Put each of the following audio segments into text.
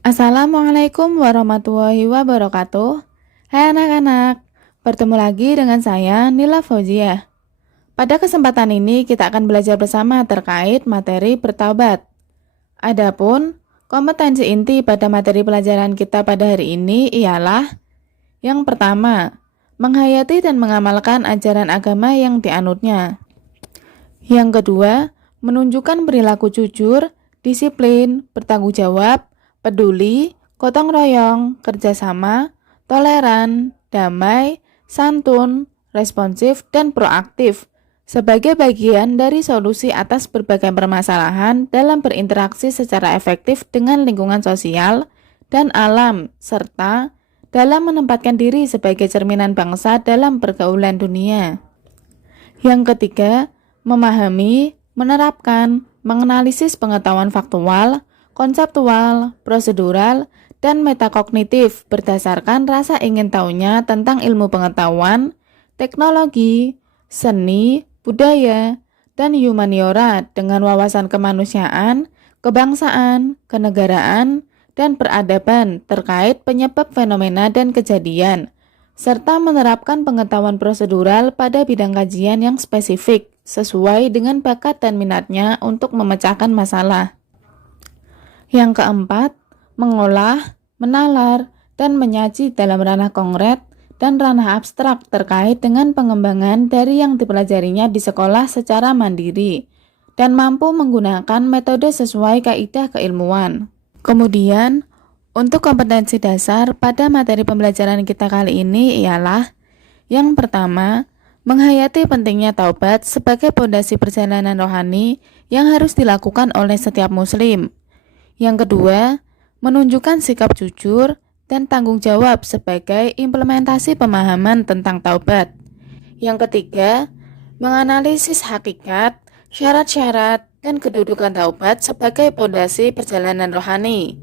Assalamualaikum warahmatullahi wabarakatuh. Hai anak-anak, bertemu lagi dengan saya Nila Fauziah. Pada kesempatan ini kita akan belajar bersama terkait materi bertaubat. Adapun kompetensi inti pada materi pelajaran kita pada hari ini ialah yang pertama, menghayati dan mengamalkan ajaran agama yang dianutnya. Yang kedua, menunjukkan perilaku jujur, disiplin, bertanggung jawab, peduli, gotong royong, kerjasama, toleran, damai, santun, responsif, dan proaktif sebagai bagian dari solusi atas berbagai permasalahan dalam berinteraksi secara efektif dengan lingkungan sosial dan alam, serta dalam menempatkan diri sebagai cerminan bangsa dalam pergaulan dunia. Yang ketiga, memahami, menerapkan, menganalisis pengetahuan faktual, konseptual, prosedural, dan metakognitif berdasarkan rasa ingin tahunya tentang ilmu pengetahuan, teknologi, seni, budaya, dan humaniora dengan wawasan kemanusiaan, kebangsaan, kenegaraan, dan peradaban terkait penyebab fenomena dan kejadian, serta menerapkan pengetahuan prosedural pada bidang kajian yang spesifik sesuai dengan bakat dan minatnya untuk memecahkan masalah. Yang keempat, mengolah, menalar, dan menyaji dalam ranah konkret dan ranah abstrak terkait dengan pengembangan dari yang dipelajarinya di sekolah secara mandiri dan mampu menggunakan metode sesuai kaidah keilmuan. Kemudian, untuk kompetensi dasar pada materi pembelajaran kita kali ini ialah yang pertama, menghayati pentingnya taubat sebagai pondasi perjalanan rohani yang harus dilakukan oleh setiap muslim. Yang kedua, menunjukkan sikap jujur dan tanggung jawab sebagai implementasi pemahaman tentang taubat. Yang ketiga, menganalisis hakikat, syarat-syarat, dan kedudukan taubat sebagai pondasi perjalanan rohani.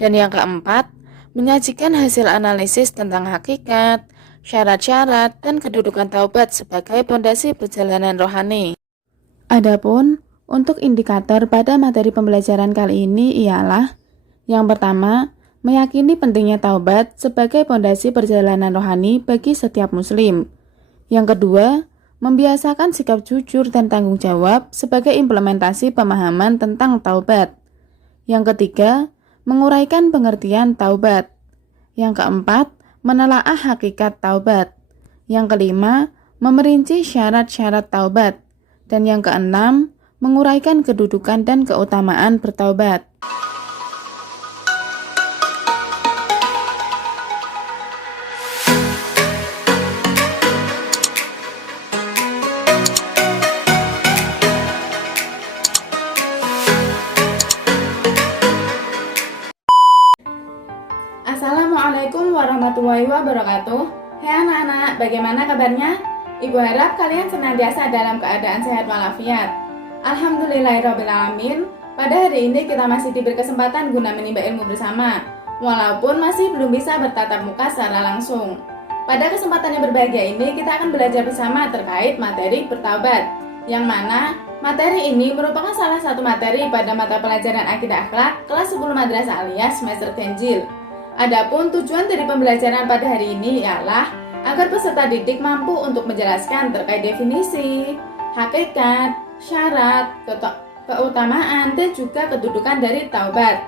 Dan yang keempat, menyajikan hasil analisis tentang hakikat, syarat-syarat, dan kedudukan taubat sebagai pondasi perjalanan rohani. Adapun untuk indikator pada materi pembelajaran kali ini ialah yang pertama, meyakini pentingnya taubat sebagai pondasi perjalanan rohani bagi setiap muslim. Yang kedua, membiasakan sikap jujur dan tanggung jawab sebagai implementasi pemahaman tentang taubat. Yang ketiga, menguraikan pengertian taubat. Yang keempat, menelaah hakikat taubat. Yang kelima, memerinci syarat-syarat taubat. Dan yang keenam, menguraikan kedudukan dan keutamaan bertaubat. Assalamualaikum warahmatullahi wabarakatuh. Hai anak-anak, bagaimana kabarnya? Ibu harap kalian senantiasa dalam keadaan sehat walafiat. Alhamdulillahirrabbilalamin. Pada hari ini kita masih diberi kesempatan guna menimba ilmu bersama, walaupun masih belum bisa bertatap muka secara langsung. Pada kesempatan yang berbahagia ini kita akan belajar bersama terkait materi bertaubat, yang mana materi ini merupakan salah satu materi pada mata pelajaran akidah akhlak kelas 10 madrasah alias semester ganjil. Adapun tujuan dari pembelajaran pada hari ini ialah agar peserta didik mampu untuk menjelaskan terkait definisi, hakikat, syarat, keutamaan, dan juga kedudukan dari taubat.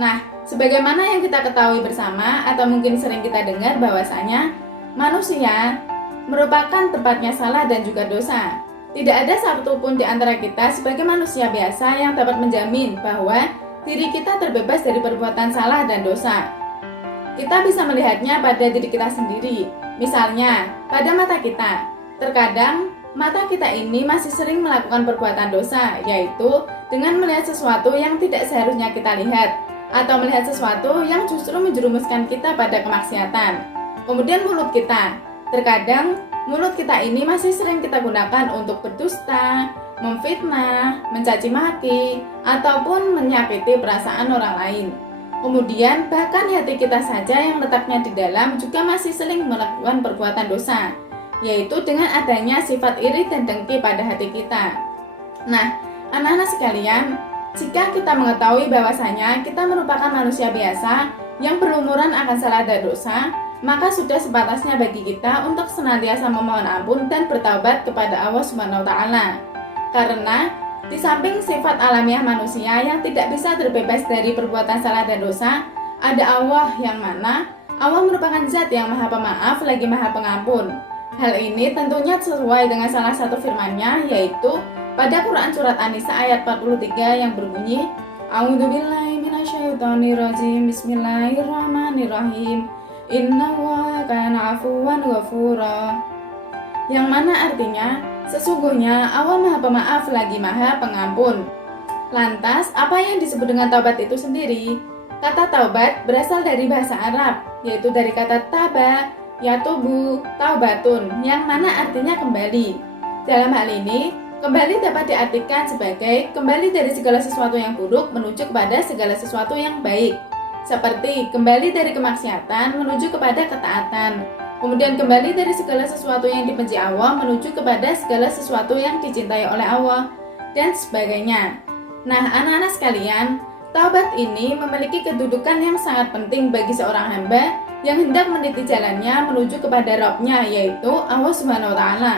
Nah, sebagaimana yang kita ketahui bersama atau mungkin sering kita dengar bahwasanya manusia merupakan tempatnya salah dan juga dosa. Tidak ada satupun di antara kita sebagai manusia biasa yang dapat menjamin bahwa diri kita terbebas dari perbuatan salah dan dosa. Kita bisa melihatnya pada diri kita sendiri. Misalnya, pada mata kita. Terkadang, mata kita ini masih sering melakukan perbuatan dosa, yaitu dengan melihat sesuatu yang tidak seharusnya kita lihat, atau melihat sesuatu yang justru menjerumuskan kita pada kemaksiatan. Kemudian mulut kita. Terkadang, mulut kita ini masih sering kita gunakan untuk berdusta, memfitnah, mencaci maki, ataupun menyakiti perasaan orang lain. Kemudian bahkan hati kita saja yang letaknya di dalam juga masih sering melakukan perbuatan dosa, yaitu dengan adanya sifat iri dan dengki pada hati kita. Nah, anak-anak sekalian, Jika kita mengetahui bahwasanya kita merupakan manusia biasa yang berlumuran akan salah dan dosa, maka sudah sepatasnya bagi kita untuk senantiasa memohon ampun dan bertaubat kepada Allah Subhanahu wa taala. Karena di samping sifat alamiah manusia yang tidak bisa terbebas dari perbuatan salah dan dosa, ada Allah yang mana Allah merupakan zat yang maha pemaaf lagi maha pengampun. Hal ini tentunya sesuai dengan salah satu firman-Nya, yaitu pada Quran Surat An-Nisa ayat 43 yang berbunyi, A'udzubillahi minasyaitonirrajim, Bismillahirrahmanirrahim, Innallaha kana afuwan ghafura. Yang mana artinya, sesungguhnya Allah maha pemaaf lagi maha pengampun. Lantas, apa yang disebut dengan taubat itu sendiri? Kata taubat berasal dari bahasa Arab, yaitu dari kata taba, yatubu, taubatun, yang mana artinya kembali. Dalam hal ini, kembali dapat diartikan sebagai kembali dari segala sesuatu yang buruk menuju kepada segala sesuatu yang baik. Seperti kembali dari kemaksiatan menuju kepada ketaatan. Kemudian kembali dari segala sesuatu yang dibenci Allah menuju kepada segala sesuatu yang dicintai oleh Allah, dan sebagainya. Nah, anak-anak sekalian, taubat ini memiliki kedudukan yang sangat penting bagi seorang hamba yang hendak meniti jalannya menuju kepada Rabb-Nya, yaitu Allah Subhanahu wa taala.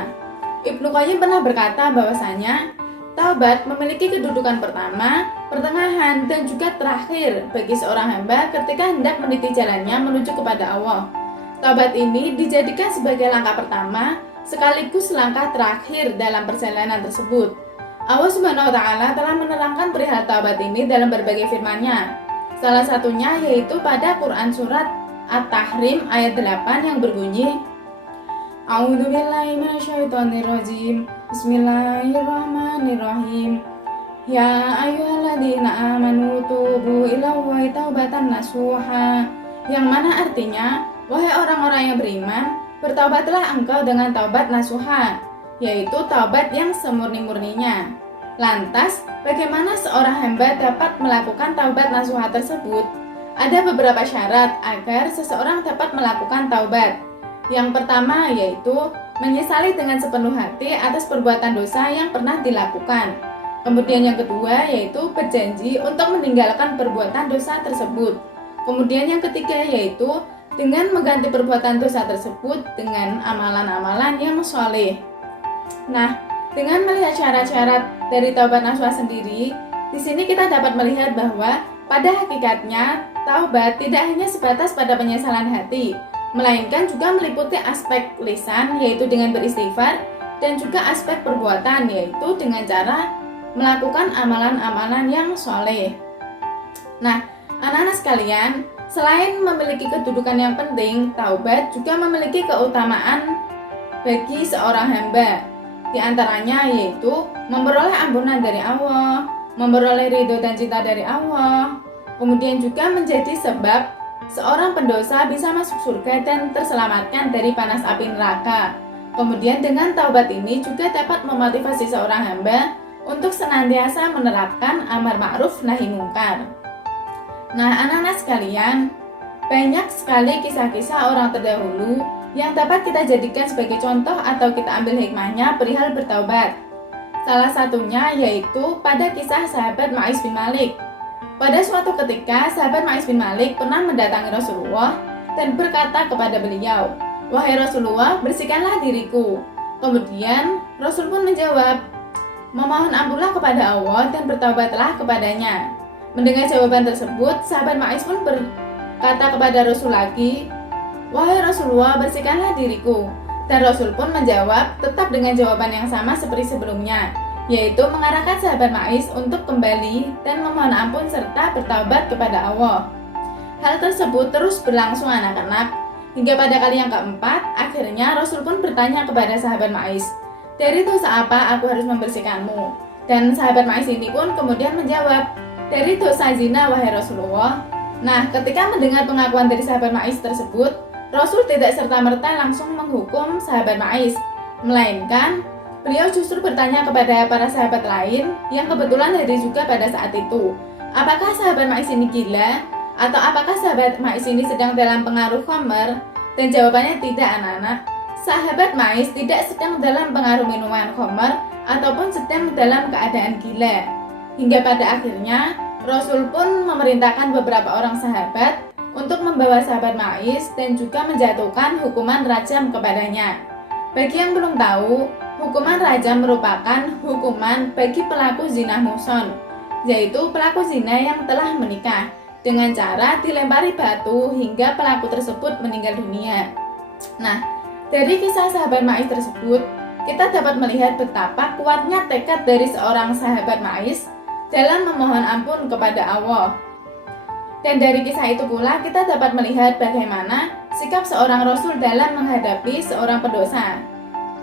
Ibnu Qayyim pernah berkata bahwasanya taubat memiliki kedudukan pertama, pertengahan, dan juga terakhir bagi seorang hamba ketika hendak meniti jalannya menuju kepada Allah. Taubat ini dijadikan sebagai langkah pertama sekaligus langkah terakhir dalam perjalanan tersebut. Allah Subhanahu wa taala telah menerangkan perihal taubat ini dalam berbagai firman-Nya. Salah satunya yaitu pada Quran Surat At-Tahrim ayat 8 yang berbunyi, A'udzubillahi minasyaitonirrajim, Bismillahirrahmanirrahim. Ya ayyuhalladzina amanu tubu ilallahi taubatan nasuha. Yang mana artinya, wahai orang-orang yang beriman, bertaubatlah engkau dengan taubat nasuha, yaitu taubat yang semurni-murninya. Lantas, bagaimana seorang hamba dapat melakukan taubat nasuha tersebut? Ada beberapa syarat agar seseorang dapat melakukan taubat. Yang pertama yaitu menyesali dengan sepenuh hati atas perbuatan dosa yang pernah dilakukan. Kemudian yang kedua yaitu berjanji untuk meninggalkan perbuatan dosa tersebut. Kemudian yang ketiga yaitu dengan mengganti perbuatan dosa tersebut dengan amalan-amalan yang soleh. Nah, dengan melihat syarat-syarat dari taubat nasuha sendiri, di sini kita dapat melihat bahwa pada hakikatnya taubat tidak hanya sebatas pada penyesalan hati, melainkan juga meliputi aspek lisan yaitu dengan beristighfar, dan juga aspek perbuatan yaitu dengan cara melakukan amalan-amalan yang soleh. Nah, anak-anak sekalian, selain memiliki kedudukan yang penting, taubat juga memiliki keutamaan bagi seorang hamba. Di antaranya yaitu memperoleh ampunan dari Allah, memperoleh ridho dan cinta dari Allah, kemudian juga menjadi sebab seorang pendosa bisa masuk surga dan terselamatkan dari panas api neraka. Kemudian dengan taubat ini juga dapat memotivasi seorang hamba untuk senantiasa menerapkan amar ma'ruf nahi mungkar. Nah, anak-anak sekalian, banyak sekali kisah-kisah orang terdahulu yang dapat kita jadikan sebagai contoh atau kita ambil hikmahnya perihal bertaubat. Salah satunya yaitu pada kisah sahabat Ma'is bin Malik. Pada suatu ketika, sahabat Ma'is bin Malik pernah mendatangi Rasulullah dan berkata kepada beliau, "Wahai Rasulullah, bersihkanlah diriku." Kemudian Rasul pun menjawab, "Memohon ampunlah kepada Allah dan bertaubatlah kepadanya." Mendengar jawaban tersebut, sahabat Ma'is pun berkata kepada Rasul lagi, "Wahai Rasulullah, bersihkanlah diriku." Dan Rasul pun menjawab tetap dengan jawaban yang sama seperti sebelumnya, yaitu mengarahkan sahabat Ma'is untuk kembali dan memohon ampun serta bertaubat kepada Allah. Hal tersebut terus berlangsung anak-anak, hingga pada kali yang keempat, akhirnya Rasul pun bertanya kepada sahabat Ma'is, "Dari dosa apa aku harus membersihkanmu?" Dan sahabat Ma'is ini pun kemudian menjawab, "Dari dosa zina, wahai Rasulullah." Nah, ketika mendengar pengakuan dari sahabat Ma'is tersebut, Rasul tidak serta-merta langsung menghukum sahabat Ma'is, melainkan beliau justru bertanya kepada para sahabat lain yang kebetulan hadir juga pada saat itu, apakah sahabat Ma'is ini gila? Atau apakah sahabat Ma'is ini sedang dalam pengaruh khamr? Dan jawabannya tidak, anak-anak. Sahabat Ma'is tidak sedang dalam pengaruh minuman khamr ataupun sedang dalam keadaan gila. Hingga pada akhirnya Rasul pun memerintahkan beberapa orang sahabat untuk membawa sahabat Ma'is dan juga menjatuhkan hukuman rajam kepadanya. Bagi yang belum tahu, hukuman rajam merupakan hukuman bagi pelaku zina muhsan, yaitu pelaku zina yang telah menikah, dengan cara dilempari batu hingga pelaku tersebut meninggal dunia. Nah, dari kisah sahabat Ma'is tersebut, kita dapat melihat betapa kuatnya tekad dari seorang sahabat Ma'is dalam memohon ampun kepada Allah. Dan dari kisah itu pula kita dapat melihat bagaimana sikap seorang Rasul dalam menghadapi seorang pendosa.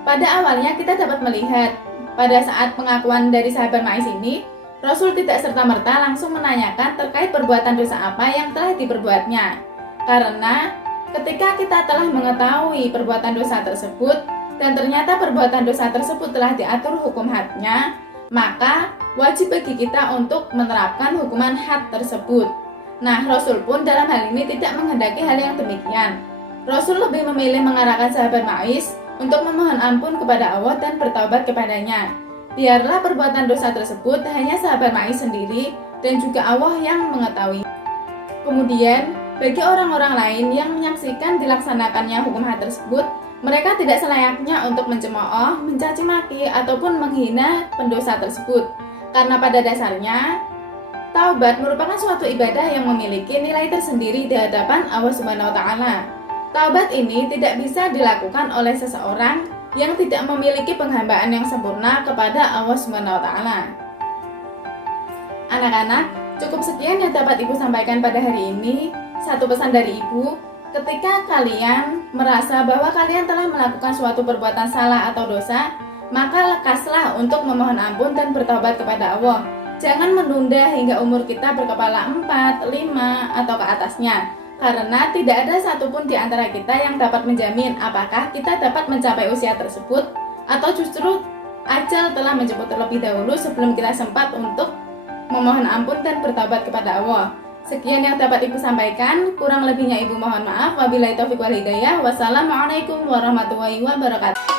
Pada awalnya kita dapat melihat pada saat pengakuan dari sahabat Ma'is ini, Rasul tidak serta-merta langsung menanyakan terkait perbuatan dosa apa yang telah diperbuatnya. Karena ketika kita telah mengetahui perbuatan dosa tersebut dan ternyata perbuatan dosa tersebut telah diatur hukum hadnya, maka wajib bagi kita untuk menerapkan hukuman had tersebut. Nah, Rasul pun dalam hal ini tidak menghendaki hal yang demikian. Rasul lebih memilih mengarahkan sahabat Ma'is untuk memohon ampun kepada Allah dan bertaubat kepadanya. Biarlah perbuatan dosa tersebut hanya sahabat Ma'is sendiri dan juga Allah yang mengetahui. Kemudian, bagi orang-orang lain yang menyaksikan dilaksanakannya hukum had tersebut, mereka tidak selayaknya untuk mencemooh, mencaci maki, ataupun menghina pendosa tersebut. Karena pada dasarnya, taubat merupakan suatu ibadah yang memiliki nilai tersendiri di hadapan Allah Subhanahu wa Ta'ala. Taubat ini tidak bisa dilakukan oleh seseorang yang tidak memiliki penghambaan yang sempurna kepada Allah Subhanahu wa Ta'ala. Anak-anak, cukup sekian yang dapat Ibu sampaikan pada hari ini. Satu pesan dari Ibu, ketika kalian merasa bahwa kalian telah melakukan suatu perbuatan salah atau dosa, maka lekaslah untuk memohon ampun dan bertobat kepada Allah. Jangan menunda hingga umur kita berkepala 4, 5, atau ke atasnya. Karena tidak ada satupun di antara kita yang dapat menjamin apakah kita dapat mencapai usia tersebut, atau justru ajal telah menjemput terlebih dahulu sebelum kita sempat untuk memohon ampun dan bertobat kepada Allah. Sekian yang dapat Ibu sampaikan, kurang lebihnya Ibu mohon maaf. Wabillahi taufiq wal hidayah. Wassalamualaikum warahmatullahi wabarakatuh.